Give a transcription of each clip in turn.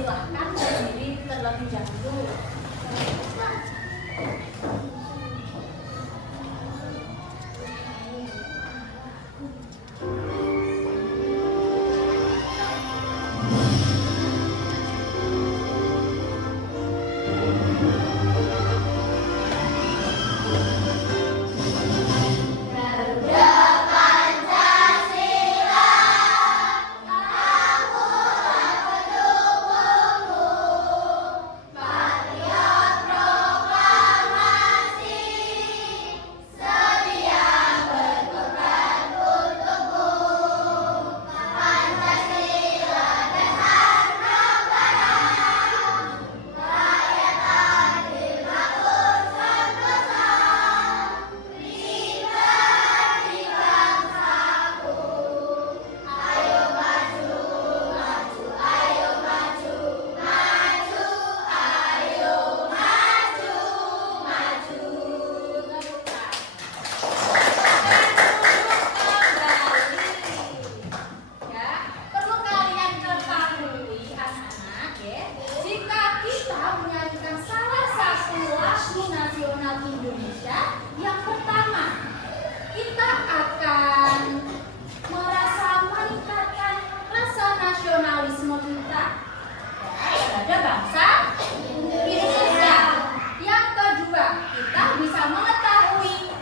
Silahkan berdiri terlebih dahulu.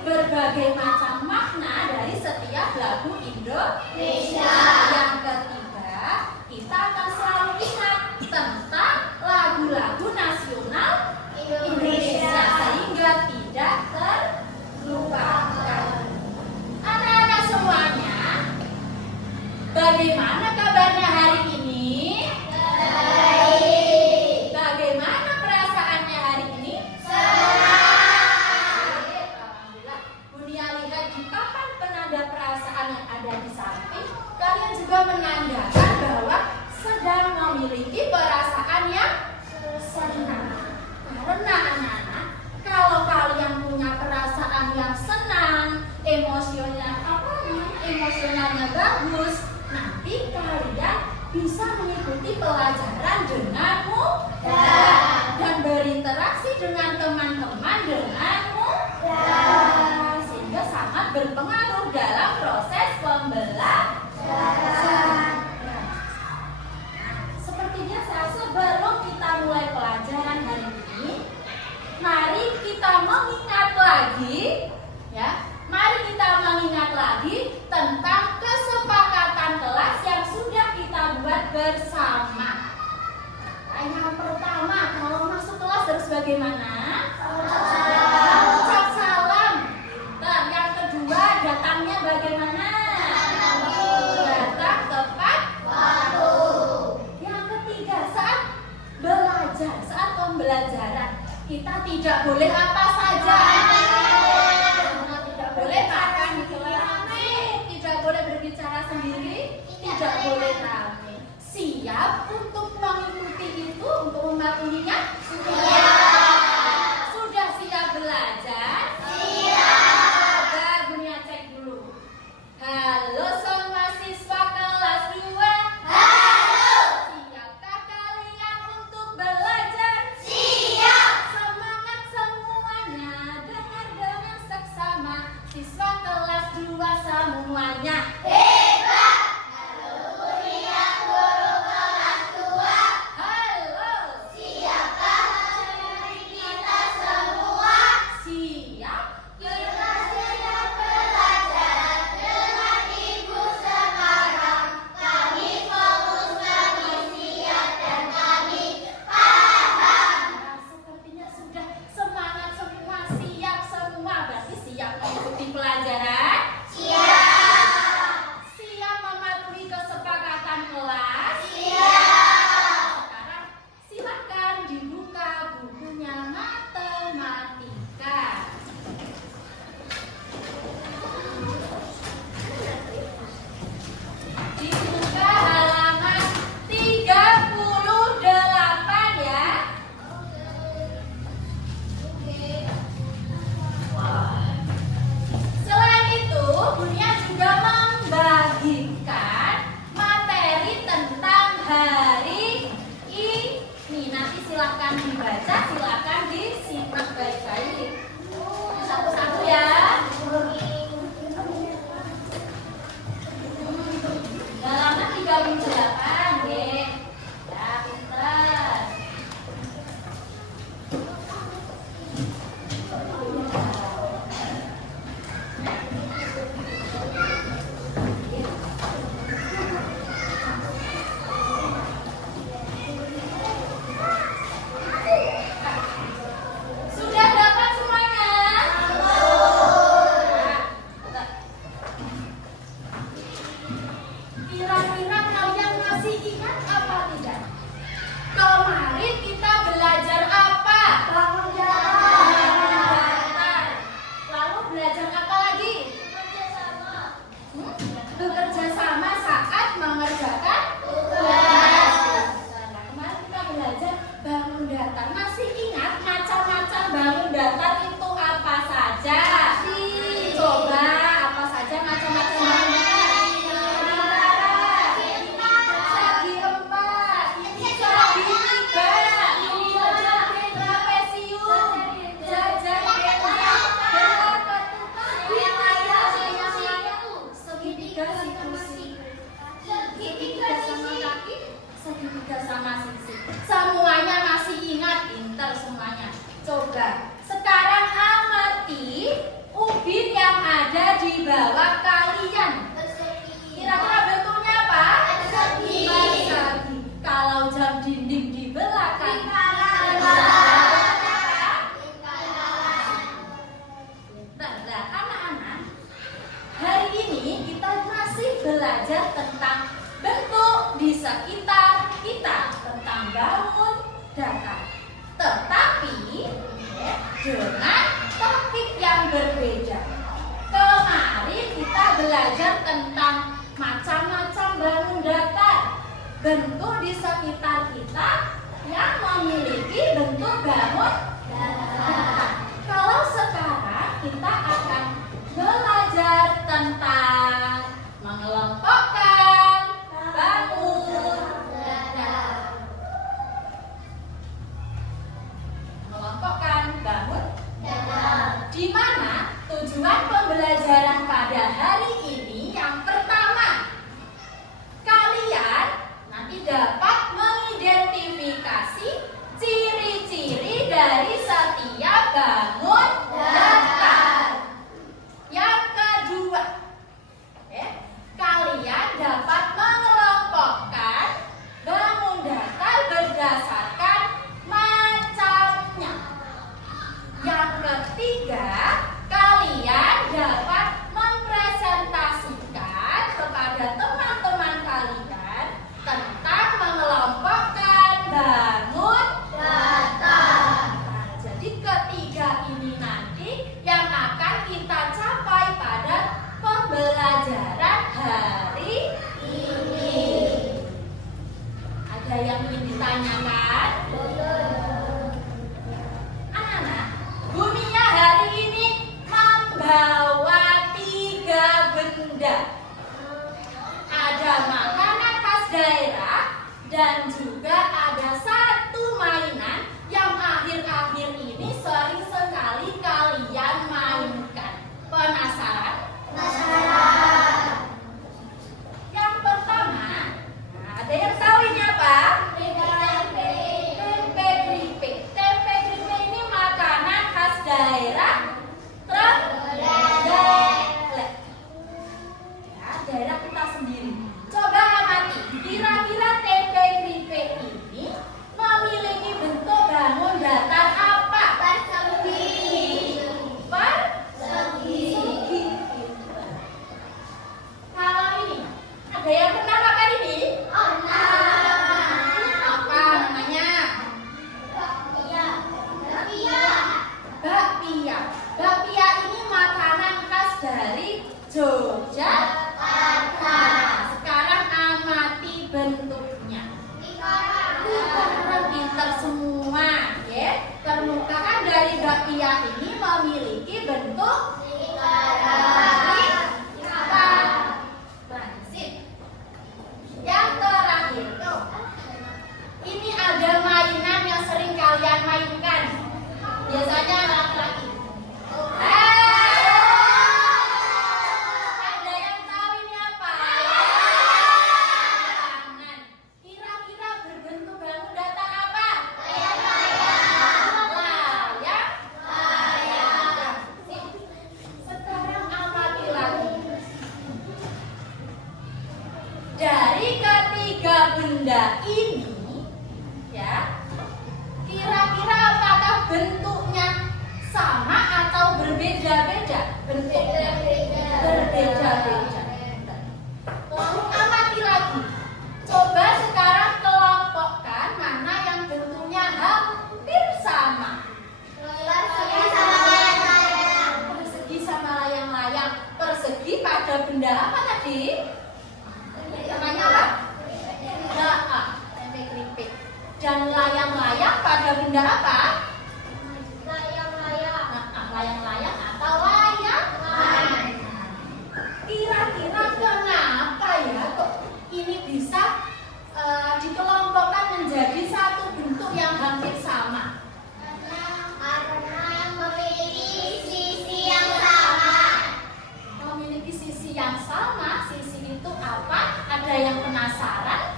Berbagai macam makna dari setiap lagu Indonesia. Yang ketiga, kita akan selalu ingat tentang lagu-lagu nasional Indonesia sehingga tidak terlupakan. Anak-anak semuanya, bagaimana kabarnya hari ini? Baik. Bagaimana perasaannya hari ini? Perasaan yang ada di samping, kalian juga menandakan bahwa sedang memiliki perasaan yang senang. Karena anak-anak, kalau kalian punya perasaan yang senang, emosionalnya bagus, nanti kalian bisa mengikuti pelajaran dengan mudah dan berinteraksi dengan teman-teman dengan mudah, sehingga sangat berpengaruh dalam proses pembelajaran. Seperti biasa, sebelum kita mulai pelajaran hari ini, mari kita mengingat lagi, mari kita mengingat lagi tentang kesepakatan kelas yang sudah kita buat bersama. Yang pertama, kalau masuk kelas harus bagaimana? Ucap salam. Yang kedua, datangnya bagaimana? Datang tepat waktu. Yang ketiga, saat belajar, saat pembelajaran, kita tidak boleh apa saja. Tidak boleh makan di kelas, tidak boleh berbicara sendiri, tidak boleh rame. Siap untuk mengikuti itu, untuk mematuhinya? Siap. Sudah siap belajar? Halo semua siswa kelas 2. Halo. Siapkah kalian untuk belajar? Siap. Semangat semuanya, dengar dengan seksama. Siswa kelas 2 semuanya. Hebat. Halo Bunia, guru kelas 2. Halo. Siapkah bentuk di sekitar kita yang memiliki bentuk bangun datar. Kalau sekarang kita akan belajar tentang mengelompokkan bangun datar. Mengelompokkan bangun datar. Di mana tujuan pembelajaran pada hari ini yang pertama, kalian nanti dapat mengidentifikasi ciri-ciri dari setiap bangun datar. Yang kedua, kalian dapat mengelompokkan bangun datar berdasarkan macamnya. Yang ketiga, kalian dapat mempresentasikan kepada teman-teman kalian tentang mengelompokkan bangun datar. Nah, jadi ketiga ini nanti yang akan kita capai pada pembelajaran hari ini. Ada yang ingin ditanyakan? Anak-anak, Bunia hari ini membawa 3 benda. Ada makanan khas daerah dan juga ada satu mainan yang akhir-akhir ini sering sekali kalian mainkan. Penasaran? Penasaran. Yang pertama, ada yang tahu ini apa? Tempe keripik. Tempe keripik ini makanan khas daerah Trenggalek. Ya, daerah kita sendiri. Coba amati, kira-kira tempe keripik ini memiliki bentuk bangun datar apa? Persegi. Persegi. Kalau ini, ada yang pernah makan ini? Apa namanya? Bakpia. Bakpia ini makanan khas dari Yogyakarta. Sekarang amati bentuknya. Lingkaran pintar semua, ya. Permukaan dari bakpia ini memiliki bentuk lingkaran. Yang terakhir, ini ada mainan yang sering kalian mainkan. Biasanya laki-laki. Ada yang tahu benda apa tadi? Namanya apa? Tempe keripik. Dan layang-layang pada benda apa? Layang-layang atau layang. Kira-kira kenapa ya kok ini bisa dikelompokkan menjadi satu bentuk yang hampir sama? Karena memiliki sisi yang sama. Memiliki sisi yang sama. Sisi itu apa? Ada yang penasaran?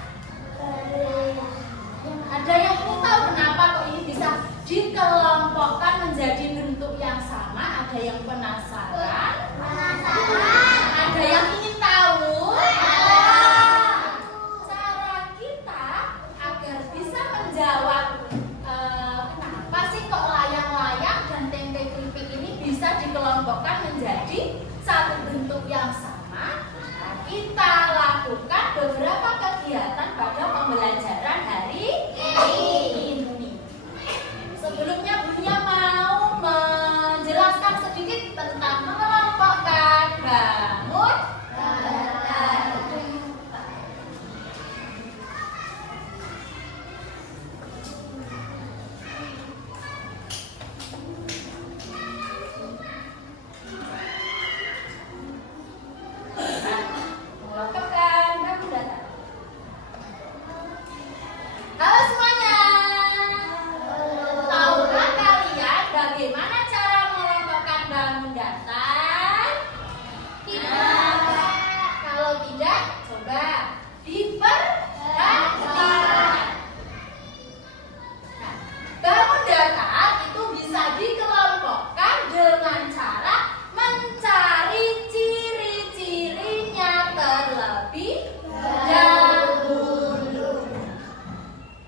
Ada yang mau tahu kenapa kok ini bisa dikelompokkan menjadi bentuk yang sama? Ada yang penasaran? Ada yang ingin tahu? Cara kita agar bisa menjawab kenapa sih kok layang-layang dan tempe keripik ini bisa dikelompokkan menjadi satu bentuk yang sama, kita lakukan beberapa kegiatan pada pembelajaran hari ini. Sebelumnya Bunya mau menjelaskan sedikit tentang mengelompokkan bangun. Mengelompokkan bangun datar. Halo semuanya. Tahukah kalian bagaimana cara mengelompokkan bangun datar? Tidak. Kalau tidak, coba diperhatikan. Nah, bangun datar itu bisa dikelompokkan dengan cara mencari ciri-cirinya terlebih dahulu.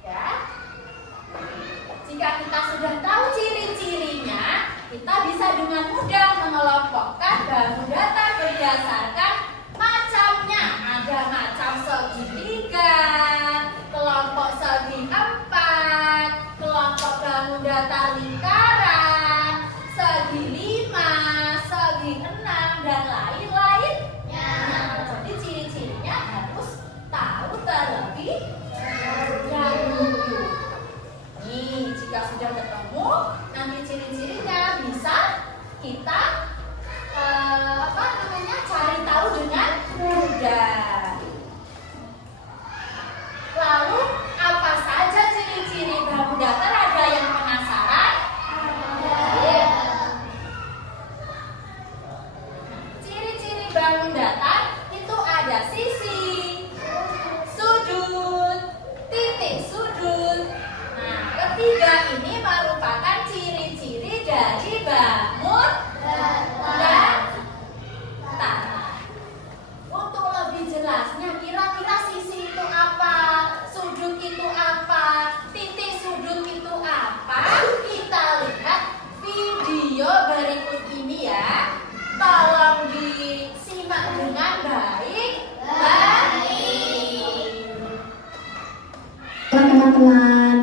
Ya. Jika kita sudah tahu ciri-cirinya, kita bisa dengan mudah mengelompokkan bangun datar berdasarkan macamnya. Ada macam segitiga, kelompok segi 4, kelompok bangun datar lingkaran, segi 5, segi 6, dan lain-lainnya. Jadi ciri-cirinya harus tahu terlebih dahulu. Nih, jika sudah ketemu, nanti ciri-cirinya bisa kita cari tahu dengan mudah. Lalu apa saja ciri-ciri bangun datar? Ada yang penasaran? Iya. Ciri-ciri bangun datar itu ada sisi, sudut, titik sudut. Nah, ketiga ini merupakan ciri-ciri dari bangun datar. Untuk lebih jelasnya, kira-kira sisi itu apa? Sudut itu apa? Titik sudut itu apa? Kita lihat video berikut ini ya. Tolong disimak dengan baik. Teman-teman,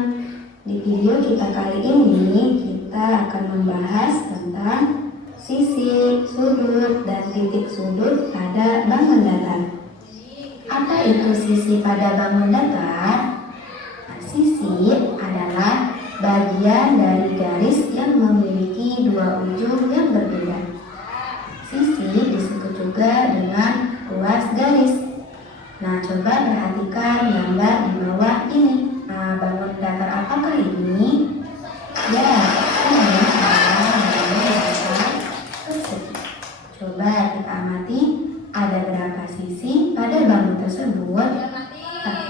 di video kita kali ini kita akan membahas tentang sisi, sudut, dan titik sudut pada bangun datar. Apa itu sisi pada bangun datar? Nah, sisi adalah bagian dari garis yang memiliki dua ujung yang berbeda. Sisi disebut juga dengan ruas garis. Nah, coba perhatikan gambar di bawah ini. Nah, bangun datar apakah ini? Ya, ini adalah bangun datar persegi. Coba kita amati ada berapa sisi pada bangun tersebut.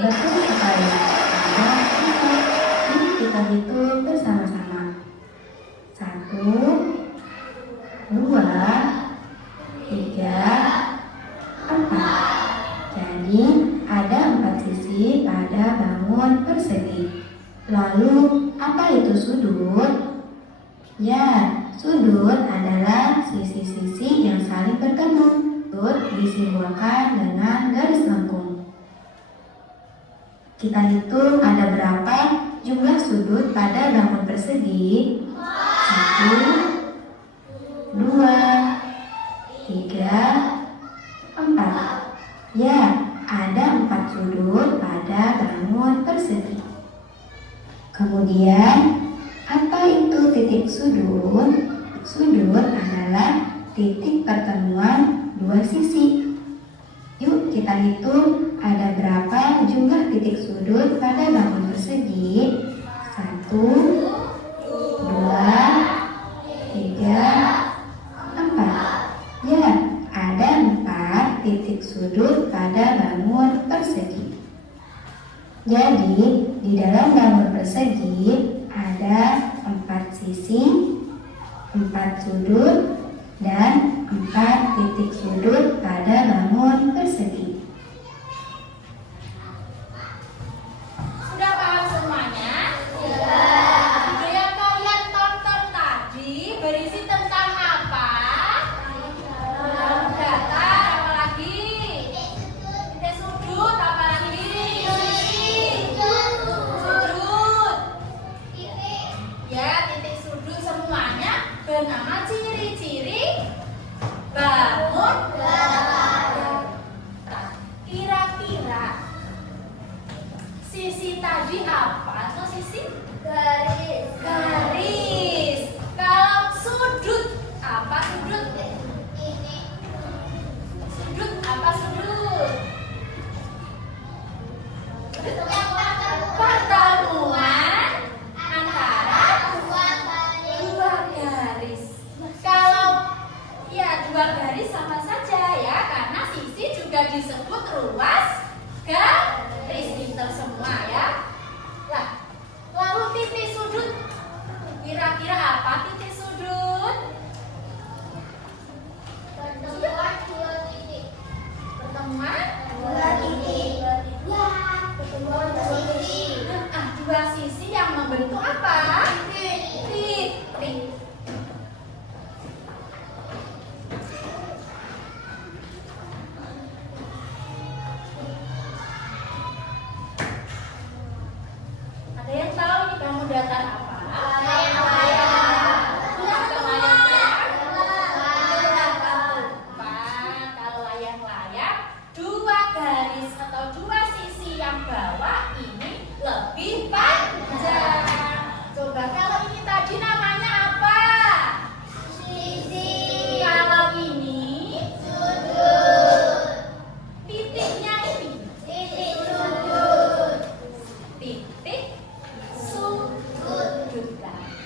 Betul sekali. Ada 4. Ini kita hitung bersama-sama. 1, 2, 3, 4. Jadi ada 4 sisi pada bangun persegi. Lalu apa itu sudut? Ya, sudut adalah sisi-sisi yang saling bertemu. Sudut disimbolkan dengan garis lengkung. Kita hitung ada berapa jumlah sudut pada bangun persegi. 1, 2, 3, 4. Ya, ada 4 sudut pada bangun persegi. Kemudian, apa itu titik sudut? Sudut adalah titik pertemuan dua sisi. Yuk kita hitung ada berapa jumlah titik sudut pada bangun persegi. 1, 2, 3, 4. Ya, ada 4 titik sudut pada bangun persegi. Jadi, di dalam bangun persegi ada 4 sisi, 4 sudut, dan 4 titik sudut pada bangun persegi. Sudah paham semuanya? Video yang kalian tonton tadi berisi tentang apa? Datar, apa lagi? Titik sudut, apa lagi? Sudut. Ya, titik sudut semuanya bernama ciri-ciri bangun. Kira-kira sisi tadi apa? Atau sisi garis. Kalau sudut apa sudut? Sudut apa sudut? Pertemuan antara dua garis. Kalau ya dua garis sama saja ya, karena sisi juga disebut ruas garis. Pinter semua ya. Nah, lalu titik sudut. Kira-kira apa titik sudut? Pertemuan dua sisi yang membentuk apa? Titik. Ada yang tahu ini bangun datar apa? Kalau layang-layang, dua garis atau dua sisi yang bawah ini lebih panjang. Coba kalau ini tadi namanya apa? Kalau ini titiknya ini titik sudut.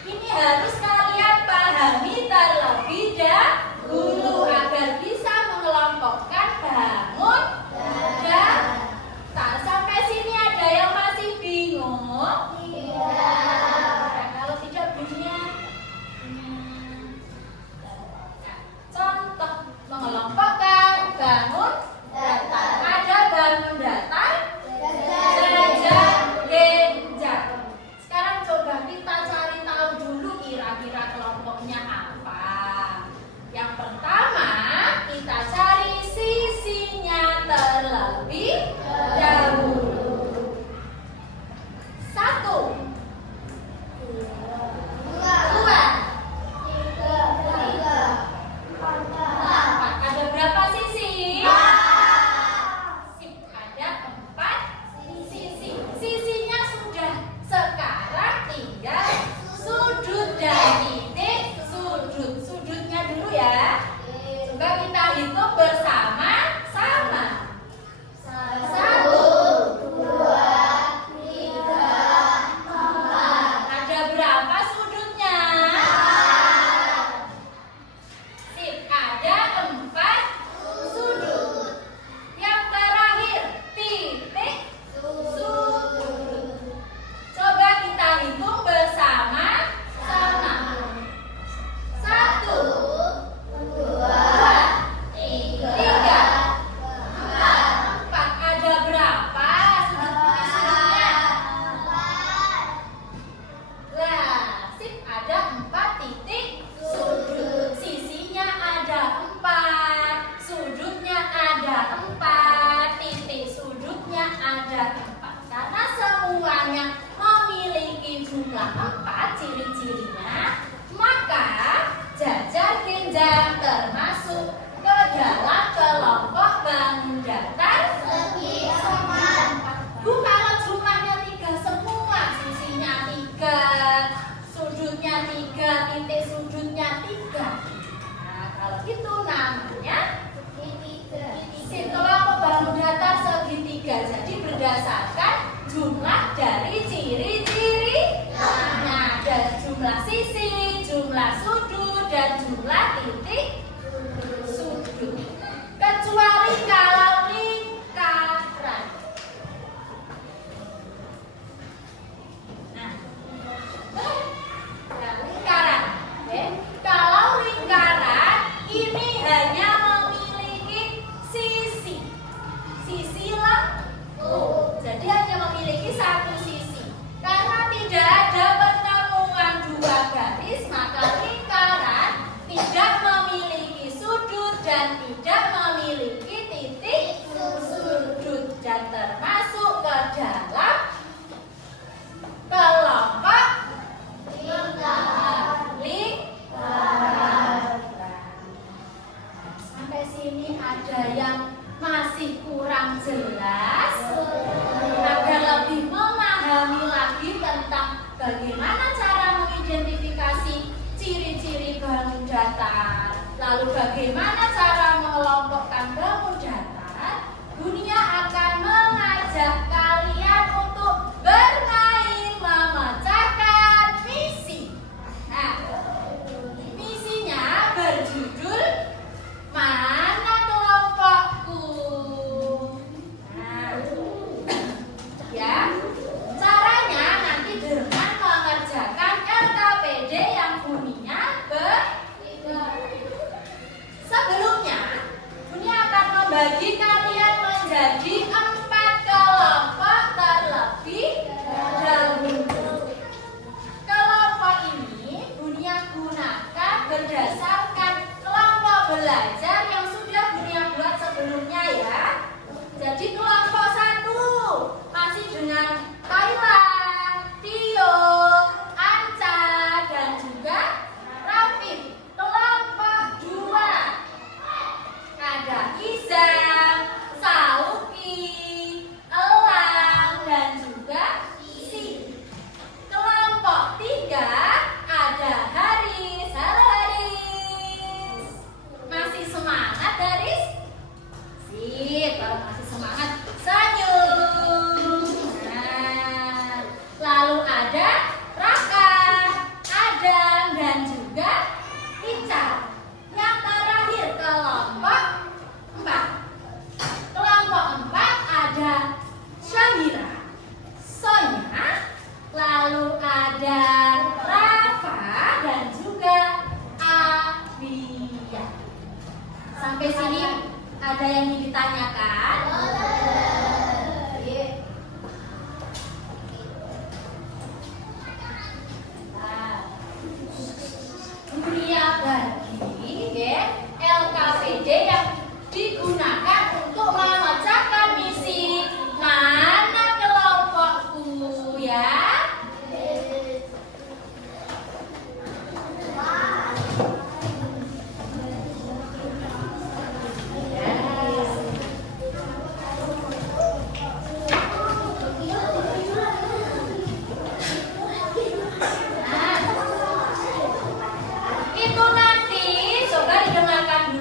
Ini harus kalian pahami terlebih dahulu agar bisa mengelompokkan bangun datar. Sampai sini ada yang masih bingung? Nah, kalau tidak bunyinya. Nah, contoh mengelompokkan bangun datar. Ada bangun datar, derajat, genjang. Sekarang coba kita cari tahu dulu kira-kira kelompoknya apa. Yang pertama, kita cari sisinya terlebih dahulu. 1, 2, 4. Ada berapa sisi? Sip, ada 4 sisi. Sisinya sudah. Sekarang tinggal sudut dan titik sudut. Sudutnya dulu ya. Coba kita hitung bersama-sama. 1, 2, 3, 4. Ada berapa sudutnya? Sip, ada 4 sudut. Yang terakhir, titik sudut. Coba kita hitung bersama-sama. 1, 2, 3, Lalu bagaimana cara mengelompokkan bangun datar? Dunia akan mengajak kalian untuk bermain memecahkan misi. Nah, misinya berjudul Mana Kelompokku. Nah, ya, caranya nanti dengan mengerjakan LKPD yang bunyinya sebelumnya, Dunia akan membagi kalian menjadi 4 kelompok terlebih dahulu. Kelompok ini Dunia gunakan berdasarkan kelompok belajar yang sudah Dunia buat sebelumnya ya. Jadi kelompok 1 masih dengan Kaila, Tio, Anca, dan juga Rafif. Kelompok 2 ada Izam, Sauki, Elang, dan juga Si. Kelompok 3 ada Haris. Halo Haris. Masih semangat Haris? Sip, kalau masih semangat senyum. Nah, lalu ada Raka, Adam, dan juga Ica. Yang terakhir kelompok 4. Kelompok 4 ada Syahira, Sonya, lalu ada Rafa, dan juga Abia. Sampai sini ada yang ingin ditanyakan? Nah, Dunia bagi ya, LKPD yang digunakan untuk memecahkan misi Mana Kelompokku ya. Itu nanti coba didengarkan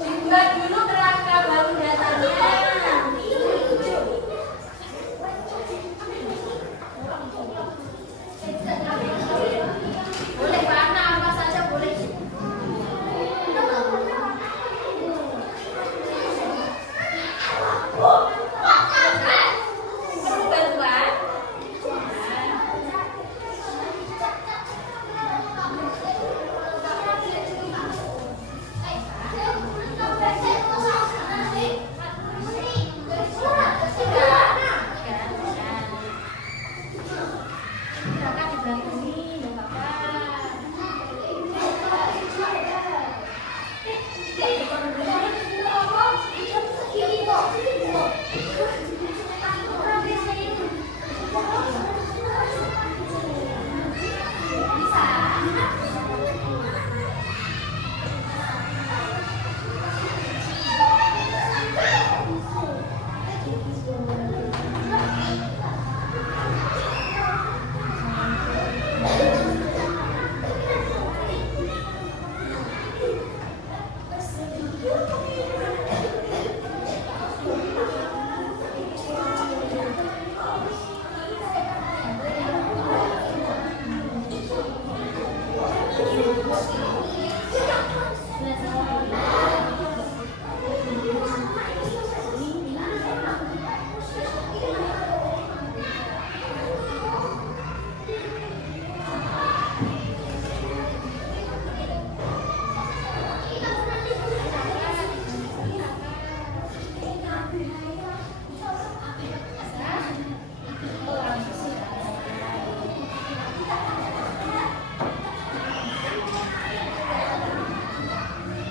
Dibuat dulu kerangka baku dasarnya. Boleh warna apa saja boleh. Perlu bantuan? Silakan dibantu nih, nggak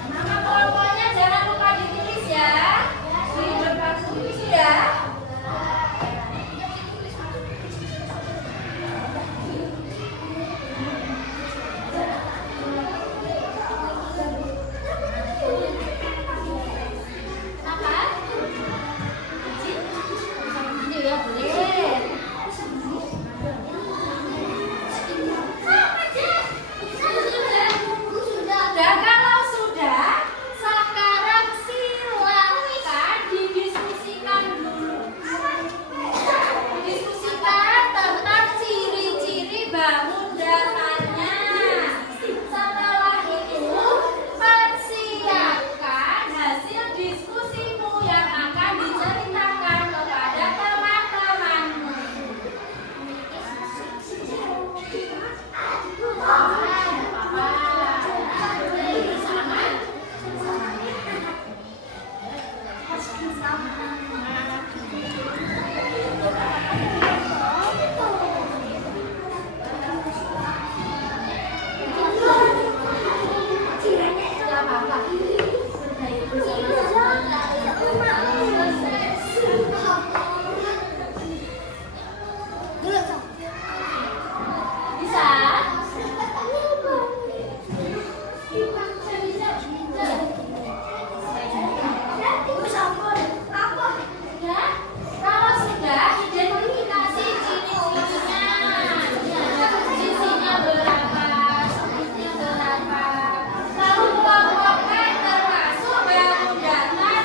nama kelompoknya jangan lupa ditulis ya. Di depan tulis ya. Kenapa? Ini ya boleh. Sudah, kalau sudah, sekarang silakan didiskusikan dulu. Diskusikan tentang ciri-ciri bangun dasarnya. Setelah itu, persiapkan hasil diskusimu yang akan diceritakan kepada teman-temanmu. Bisa? Ya, kalau sudah identifikasi ciri-cirinya, sisinya berapa, sisinya berapa, lalu kelompokkan termasuk bangun datar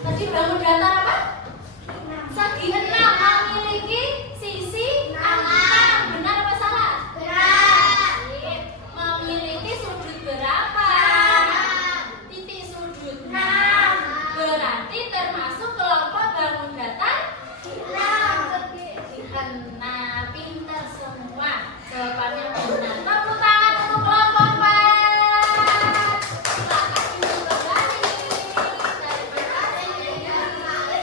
Tadi bangun datar apa? Segi 6 memiliki sisi 6. Benar apa salah? Sip. Memiliki sudut berapa? Titik sudut 6. Berarti termasuk kelompok bangun datar 6. Pintar semua. Jawabannya benar. Tepuk tangan untuk kelompok 4. Silakan dimulai. Terima kasih.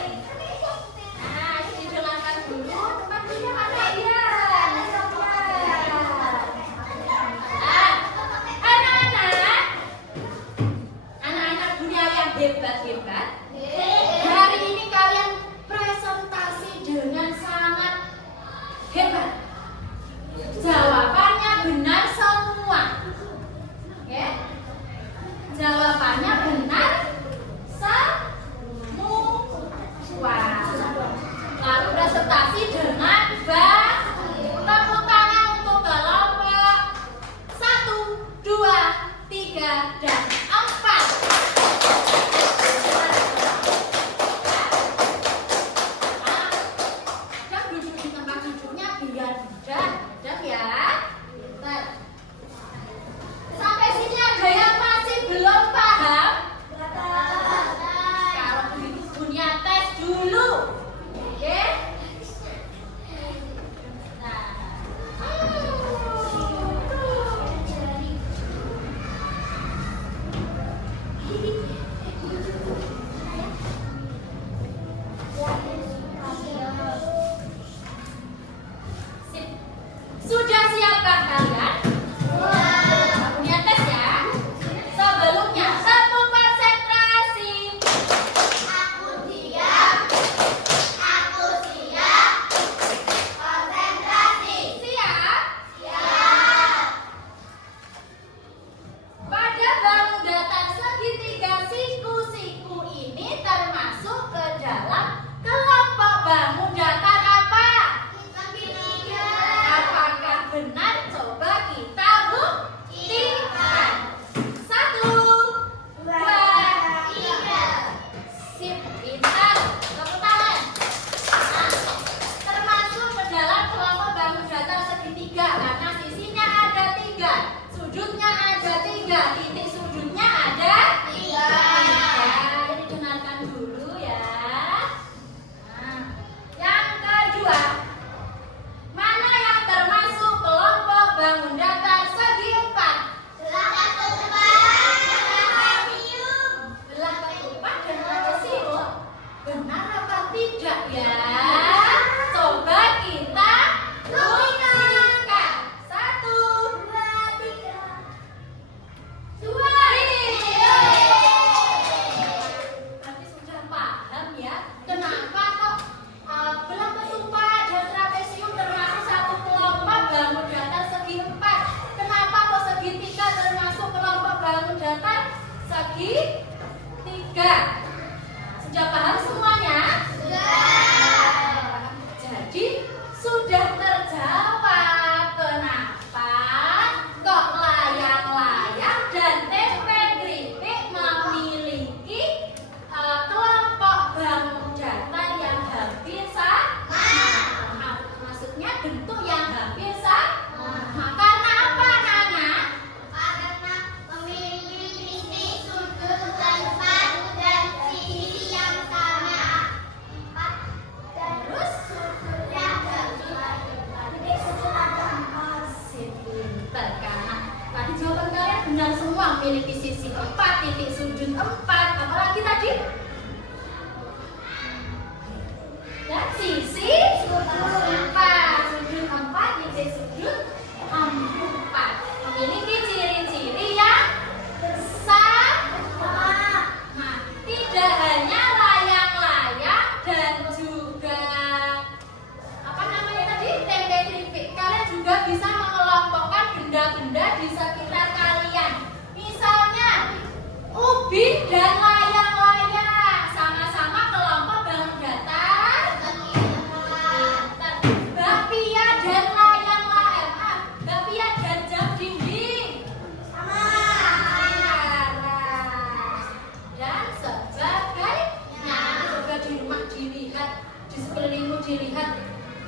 dilihat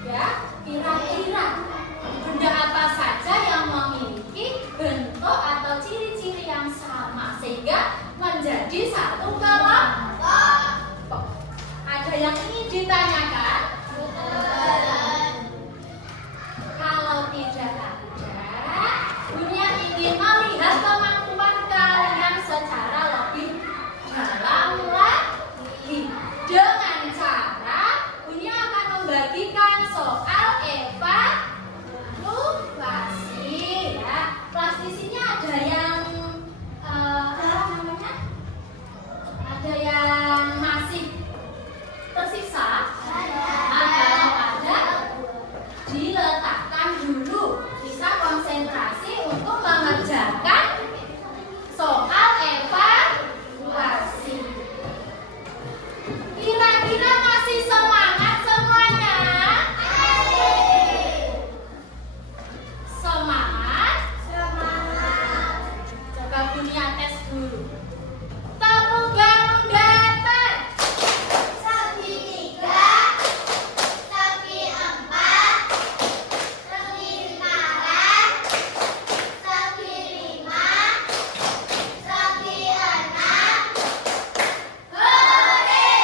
ya, kira-kira benda apa saja yang memiliki bentuk atau ciri-ciri yang sama sehingga menjadi satu kelompok. Ada yang ingin ditanyakan? Kalau tidak ada, Bunia ingin melihat kemampuan kalian secara lebih dalam lagi. Dengan cara Bunia akan membagikan soal evaluasi ya. Kelas di sini ada yang ada yang masih tersisa. Kalau ada, diletakkan dulu. Kita konsentrasi untuk mengerjakan soal evaluasi. Kira-kira masih semangat semuanya? Semangat? Coba Bunia tes dulu. Tepuk bangun datar. Segi 3, segi 4, segi lingkaran, segi 5, segi 6. Hore!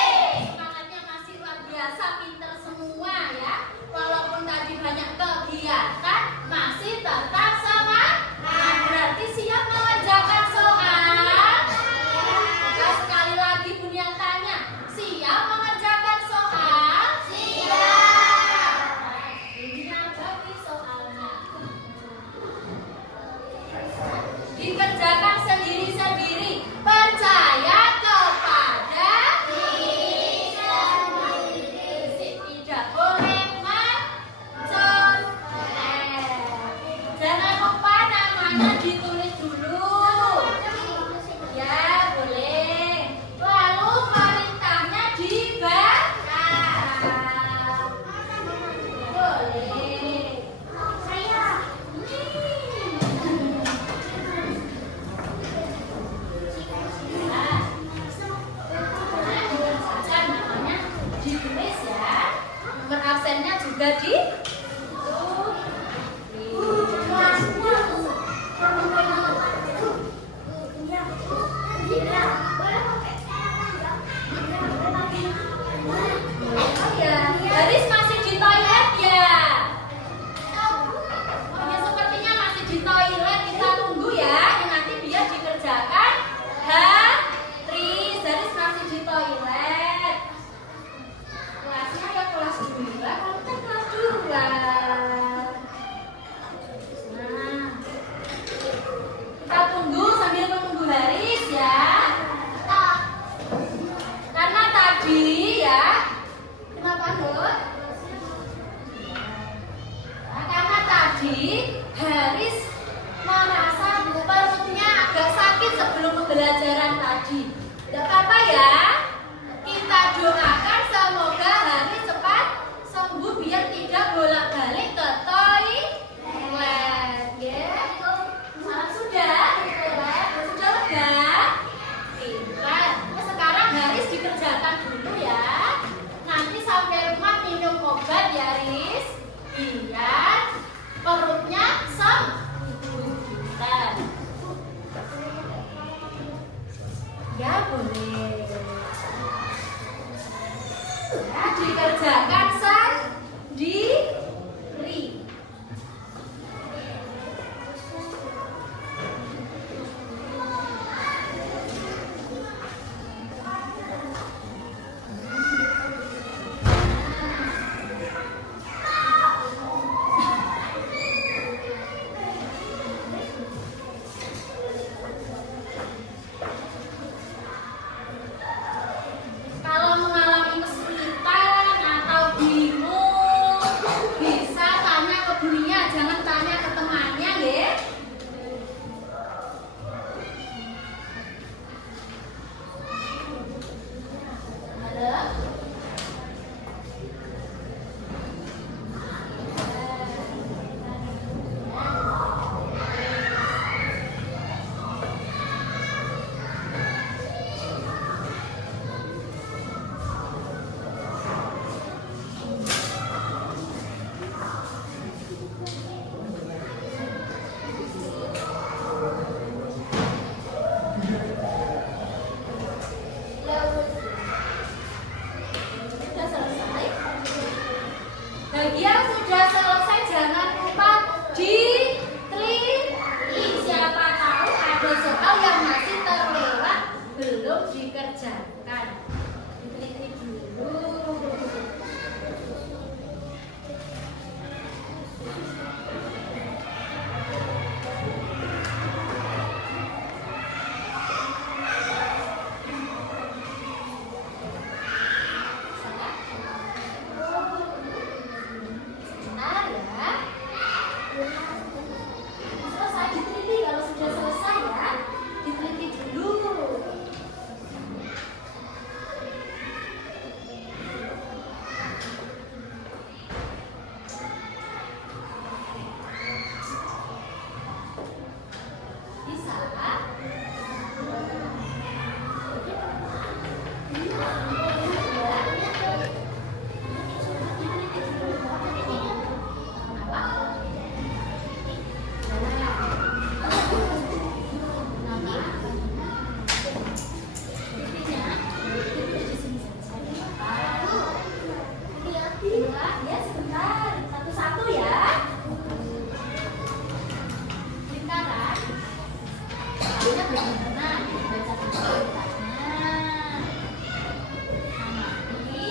Semangatnya masih luar biasa, pinter semua ya. Walaupun tadi banyak kegiatan, masih tetap semangat. Berarti siap mengerjakan soal? Oke, sekali lagi Bunia tanya, siap mengerjakan soal? Siap. Bunia bagi soalnya. Dikerjakan sendiri-sendiri. Percaya kepada Diri sendiri. tidak boleh mencontek. Jangan lupa namanya ditulis dulu. Ya, boleh. Lalu perintahnya dibakar. Boleh. Saja namanya ditulis ya. Nomor absennya juga Oh ya, Haris masih di toilet ya? Oh ya, sepertinya masih di toilet. Kita tunggu ya, nanti biar dikerjakan. Haris masih di toilet. Kelasnya ya kelas 2, kalau kita kelas 2. Nah, kita tunggu sambil menunggu Haris ya. Karena tadi ya, kenapa Dut? Nah, karena tadi Haris merasa perutnya agak sakit sebelum pembelajaran tadi. Tidak apa-apa ya. Kita doakan semoga Haris cepat sembuh biar tidak bolak-balik ke toilet. Ya. Sudah? Sudah lega? Pintar. Nah, sekarang Haris dikerjakan dulu ya. Nanti sampai rumah minum obat ya, Haris. Biar perutnya sembuh. Pintar. Ya, boleh. Ya, dikerjakan sendiri. Kalau mengalami kesulitan atau sudah selesai jangan lupa diteliti. Siapa tahu ada soal yang masih terlewat belum dikerjakan. Diteliti dulu. Sebentar ya. Selesai diteliti, kalau sudah selesai ya diteliti dulu. Bisa? Ya sebentar, satu-satu ya. Sekarang ini bagaimana? Baca dulu ceritanya. Amati.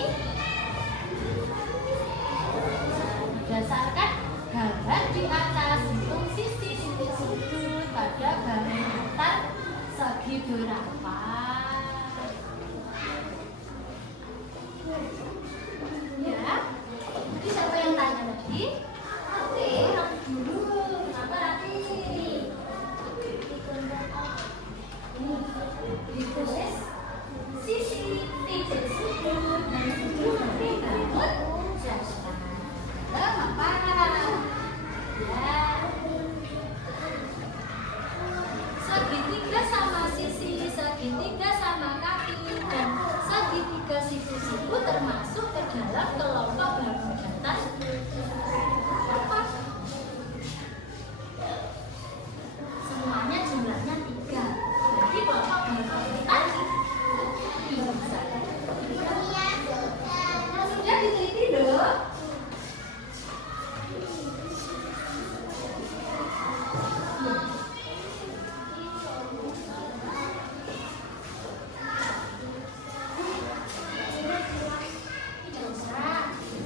Berdasarkan gambar di atas, hitung sisi titik sudut pada garis datar segi berapa. Ya, tadi siapa yang tanya tadi? Rati, Rati dulu. Kenapa Rati? Ditulis sisi titik sudut dan sudut dibangun jasad. Apa? Ya. Segitiga sama sisi, segitiga sama kaki, dan segitiga siku-siku termasuk ke dalam kelompok garis datar apa? Semuanya jumlahnya 3. Berarti kelompok garis datar bisa. Kalau sudah diteliti dong.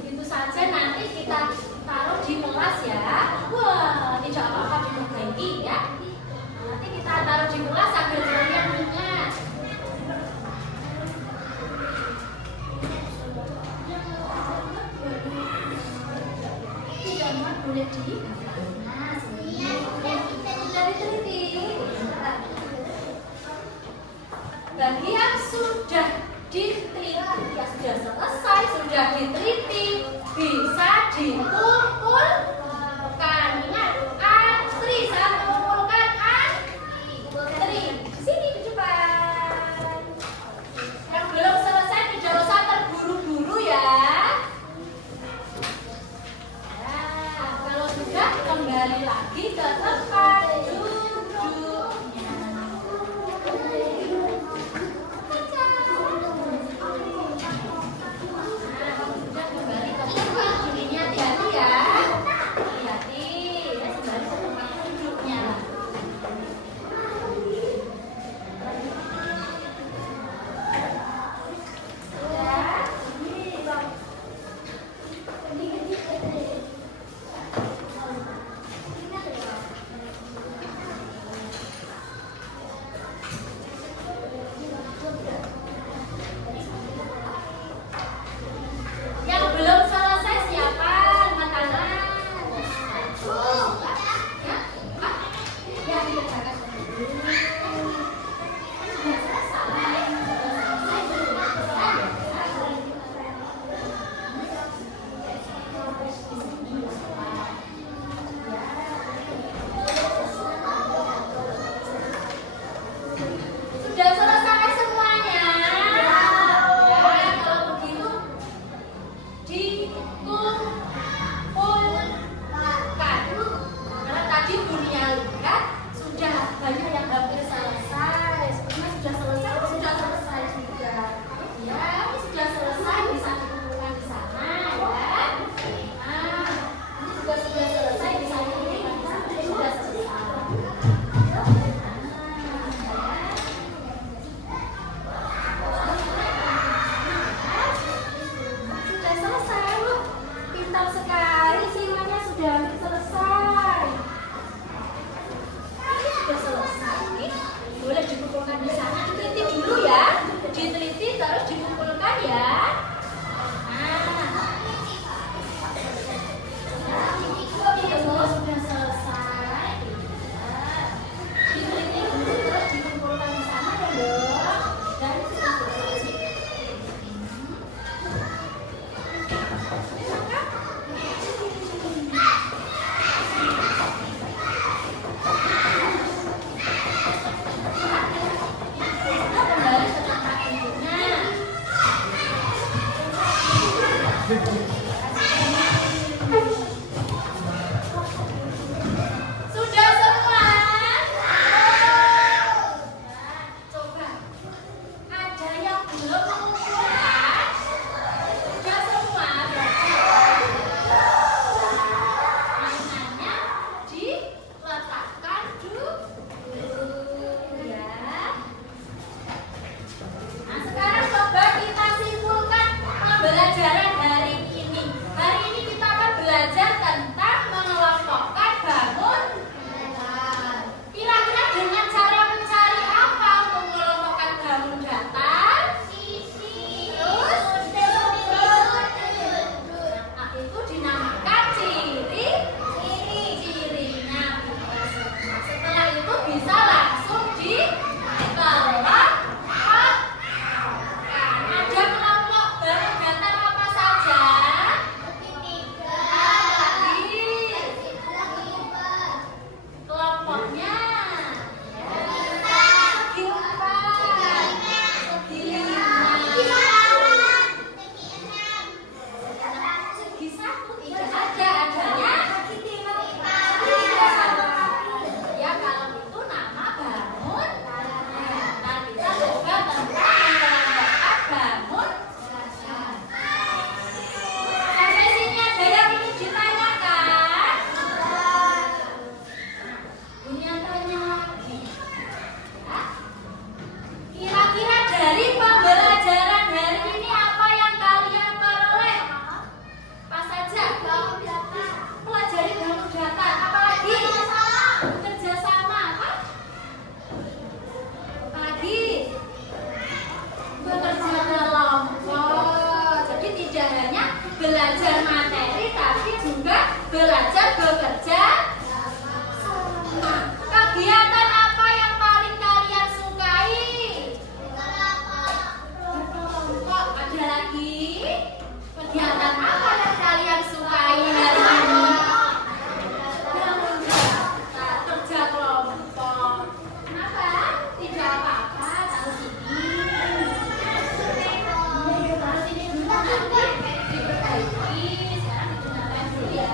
Itu saja nanti kita taruh di kelas ya. Wah, tidak apa-apa diperbaiki ya. Nanti kita taruh di kelas agar kalian ingat. Tidak mau boleh di. Nah, sudah diteliti. Bagi yang sudah diteliti, ya sudah selesai, sudah diteliti, bisa dikumpulkan. Ingat, antri, saya mengumpulkan antri. Sini ke depan. Yang belum selesai tidak usah terburu-buru ya. Nah, kalau sudah kembali lagi ke tempat duduknya. Baca. Sudah semua? Coba. Ada yang belum mengumpulkan? Sudah semua? Mainannya diletakkan dulu ya. Nah, sekarang coba kita simpulkan pembelajaran hari ini. Hari ini kita akan belajar tentang mengelompokkan bangun. Kira-kira dengan cara mencari apa untuk mengelompokkan bangun datar? Terus? Nah, itu dinamakan cirinya. Setelah itu bisa langsung dikelompokkan. Ada kelompok bangun datar apa saja? Kelompoknya segi 4, segi 5, segi 1 tidak ada, adanya segi 3. Ya, kalau itu nama bangun datar. Kita coba tentang mengelompokkan bangun. Sampai sini ada yang ingin ditanyakan? Punya tanya lagi. Ya. Kira-kira dari pembelajaran hari ini apa yang kalian peroleh? Apa saja? Pelajari bangun datar. Apalagi? Kerjasama. Apalagi? Bekerja kelompok. Jadi tidak hanya belajar materi, tapi juga belajar bekerja. Kegiatan apa yang paling kalian sukai? Berkelompok. Ada lagi? Kegiatan apa yang kalian sukai hari ini? Bangun datar, kerja kelompok. Kenapa? Tidak apa-apa. Tahu ini. Harus ini dulu nanti diperbaiki. Sekarang digunakan dulu ya.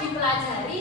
dipelajari